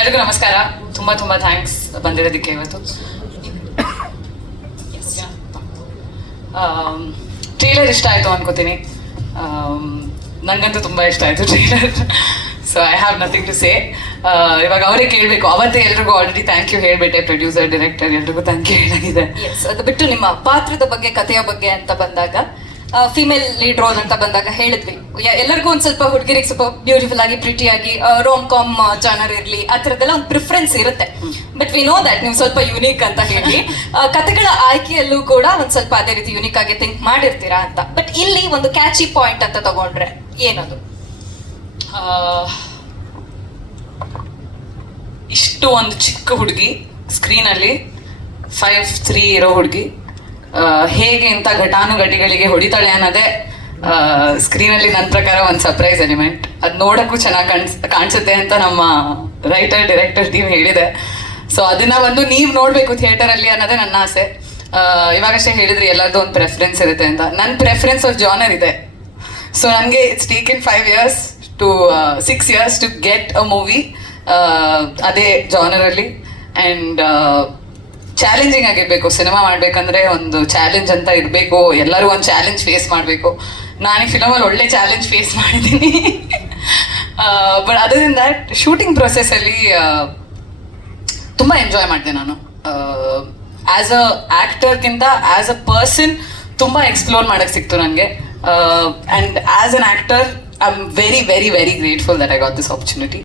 ಎಲ್ಲರಿಗೂ ನಮಸ್ಕಾರ. ತುಂಬಾ ತುಂಬಾ ಥ್ಯಾಂಕ್ಸ್ ಬಂದಿರೋದಕ್ಕೆ ಇವತ್ತು. ಟ್ರೇಲರ್ ಇಷ್ಟ ಆಯಿತು ಅನ್ಕೋತೀನಿ. ನನಗಂತೂ ತುಂಬ ಇಷ್ಟ ಆಯಿತು trailer. So I have nothing to say. ಇವಾಗ ಅವರೇ ಕೇಳಬೇಕು. ಅವತ್ತೇ ಎಲ್ರಿಗೂ ಆಲ್ರೆಡಿ ಥ್ಯಾಂಕ್ ಯು ಹೇಳಿಬಿಟ್ಟೆ, ಪ್ರೊಡ್ಯೂಸರ್, ಡೈರೆಕ್ಟರ್ ಎಲ್ರಿಗೂ ಥ್ಯಾಂಕ್ ಯು ಹೇಳಾಗಿದೆ. ಎಸ್, ಅದು ಬಿಟ್ಟು ನಿಮ್ಮ ಪಾತ್ರದ ಬಗ್ಗೆ, ಕಥೆಯ ಬಗ್ಗೆ ಅಂತ ಬಂದಾಗ, ಫಿಮೇಲ್ ಲೀಡ್ ರೋಲ್ ಅಂತ ಬಂದಾಗ ಹೇಳಿದ್ವಿ, ಎಲ್ಲರಿಗೂ ಒಂದ್ ಸ್ವಲ್ಪ ಹುಡುಗಿರಿಗೆ ಸ್ವಲ್ಪ ಬ್ಯೂಟಿಫುಲ್ ಆಗಿ, ಪ್ರಿಟಿಯಾಗಿ, ರೋಮ್ ಕಾಮ್ ಜಾನರ್ ಇರಲಿ, ಆ ಥರದ್ದೆಲ್ಲ ಒಂದು ಪ್ರಿಫರೆನ್ಸ್ ಇರುತ್ತೆ. ಬಟ್ ವಿ ನೋ ದಟ್ ನೀವು ಸ್ವಲ್ಪ ಯುನೀಕ್ ಅಂತ ಹೇಳಿ ಕಥೆಗಳ ಆಯ್ಕೆಯಲ್ಲೂ ಕೂಡ ಒಂದ್ ಸ್ವಲ್ಪ ಅದೇ ರೀತಿ ಯುನೀಕ್ ಆಗಿ ಥಿಂಕ್ ಮಾಡಿರ್ತೀರಾ ಅಂತ. ಬಟ್ ಇಲ್ಲಿ ಒಂದು ಕ್ಯಾಚಿ ಪಾಯಿಂಟ್ ಅಂತ ತಗೊಂಡ್ರೆ ಏನದು? ಇಷ್ಟು ಒಂದು ಚಿಕ್ಕ ಹುಡುಗಿ ಸ್ಕ್ರೀನಲ್ಲಿ 5'3" ಇರೋ ಹುಡುಗಿ ಹೇಗೆ ಇಂಥ ಘಟಾನುಘಟಿಗಳಿಗೆ ಹೊಡಿತಾಳೆ ಅನ್ನೋದೇ ಸ್ಕ್ರೀನಲ್ಲಿ ನನ್ನ ಪ್ರಕಾರ ಒಂದು ಸರ್ಪ್ರೈಸ್ ಎಲಿಮೆಂಟ್. ಅದು ನೋಡೋಕ್ಕೂ ಚೆನ್ನಾಗಿ ಕಾಣಿಸುತ್ತೆ ಅಂತ ನಮ್ಮ ರೈಟರ್, ಡೈರೆಕ್ಟರ್ ಟೀಮ್ ಹೇಳಿದೆ. ಸೊ ಅದನ್ನ ಒಂದು ನೀವು ನೋಡಬೇಕು ಥಿಯೇಟರಲ್ಲಿ ಅನ್ನೋದೇ ನನ್ನ ಆಸೆ. ಇವಾಗಷ್ಟೇ ಹೇಳಿದ್ರಿ ಎಲ್ಲರದ್ದು ಒಂದು ಪ್ರೆಫರೆನ್ಸ್ ಇರುತ್ತೆ ಅಂತ. ನನ್ನ ಪ್ರೆಫರೆನ್ಸ್ ಆಫ್ ಜಾನರ್ ಇದೆ. ಸೊ ನನಗೆ it's taken 6 years to get a movie ಅದೇ ಜಾನರಲ್ಲಿ. ಆ್ಯಂಡ್ ಚಾಲೆಂಜಿಂಗ್ ಆಗಿರಬೇಕು. ಸಿನಿಮಾ ಮಾಡಬೇಕಂದ್ರೆ ಒಂದು ಚಾಲೆಂಜ್ ಅಂತ ಇರಬೇಕು. ಎಲ್ಲರೂ ಒಂದು ಚಾಲೆಂಜ್ ಫೇಸ್ ಮಾಡಬೇಕು. ನಾನು ಈ ಫಿಲಮಲ್ಲಿ ಒಳ್ಳೆ ಚಾಲೆಂಜ್ ಫೇಸ್ ಮಾಡಿದ್ದೀನಿ. But other than that, shooting ಪ್ರೊಸೆಸ್ಸಲ್ಲಿ ತುಂಬ ಎಂಜಾಯ್ ಮಾಡಿದೆ ನಾನು. ಆ್ಯಸ್ ಅ ಆ್ಯಕ್ಟರ್ಗಿಂತ ಆ್ಯಸ್ ಅ ಪರ್ಸನ್ ತುಂಬ ಎಕ್ಸ್ಪ್ಲೋರ್ ಮಾಡೋಕ್ಕೆ ಸಿಕ್ತು ನನಗೆ. And as an actor I am very very very grateful that I got this opportunity.